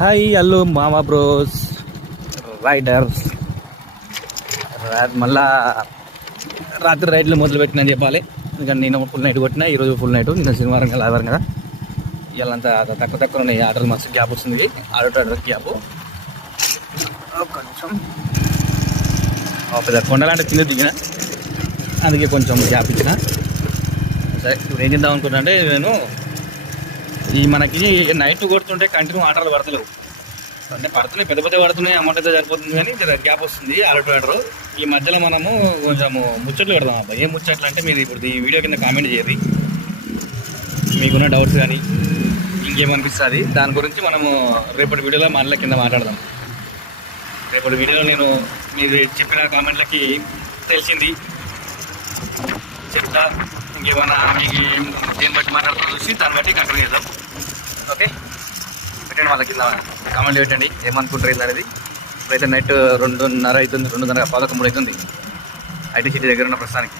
Hi hello మామా bros riders. మళ్ళా రాత్రి రైడ్లు మొదలు పెట్టినని చెప్పాలి. ఎందుకంటే నేను ఫుల్ నైట్ కొట్టినా, ఈరోజు ఫుల్ నైట్. నిన్న శనివారం కదా, ఆదివారం కదా, ఇవాళంతా తక్కువ ఉన్నాయి ఆర్డర్లు. మస్తు గ్యాప్ వస్తుంది, ఆర్డర్ గ్యాప్. ఒక్క నిమిషం, పెద్ద కొండలాంటి కింద దిగిన, అందుకే కొంచెం గ్యాప్ ఇచ్చిన. సరే, ఇప్పుడు ఏం చేద్దాం అనుకున్నా అంటే, నేను ఈ మనకి నైట్ కొడుతుంటే కంటిన్యూ ఆర్డర్లు పడతలేవు. అంటే పడుతున్నాయి, పెద్ద పెద్ద పడుతున్నాయి, అమౌంట్ అయితే సరిపోతుంది, కానీ గ్యాప్ వస్తుంది ఆర్డర్. ఈ మధ్యలో మనము కొంచెము ముచ్చట్లు పెడదాం అబ్బా. ఏం ముచ్చట్లు అంటే, మీరు ఇప్పుడు ఈ వీడియో కింద కామెంట్ చేయరు, మీకున్న డౌట్స్ కానీ ఇంకేమనిపిస్తుంది దాని గురించి మనము రేపటి వీడియోలో మనల కింద మాట్లాడదాం. రేపటి వీడియోలో నేను మీరు చెప్పిన కామెంట్లకి తెలిసింది చెప్తా. ఇంకేమన్నా మీకు దేని బట్టి మాట్లాడుతూ చూసి దాన్ని బట్టి కంటిన్యూ చేద్దాం. ఓకే, పెట్టండి, వాళ్ళ కింద కామెంట్ పెట్టండి ఏమనుకుంటారు ఇది అనేది. ఇప్పుడైతే నైట్ 2:30 అవుతుంది, 2:30 11 అవుతుంది ఐటీ సిటీ దగ్గర ఉన్న ప్రస్తుతానికి.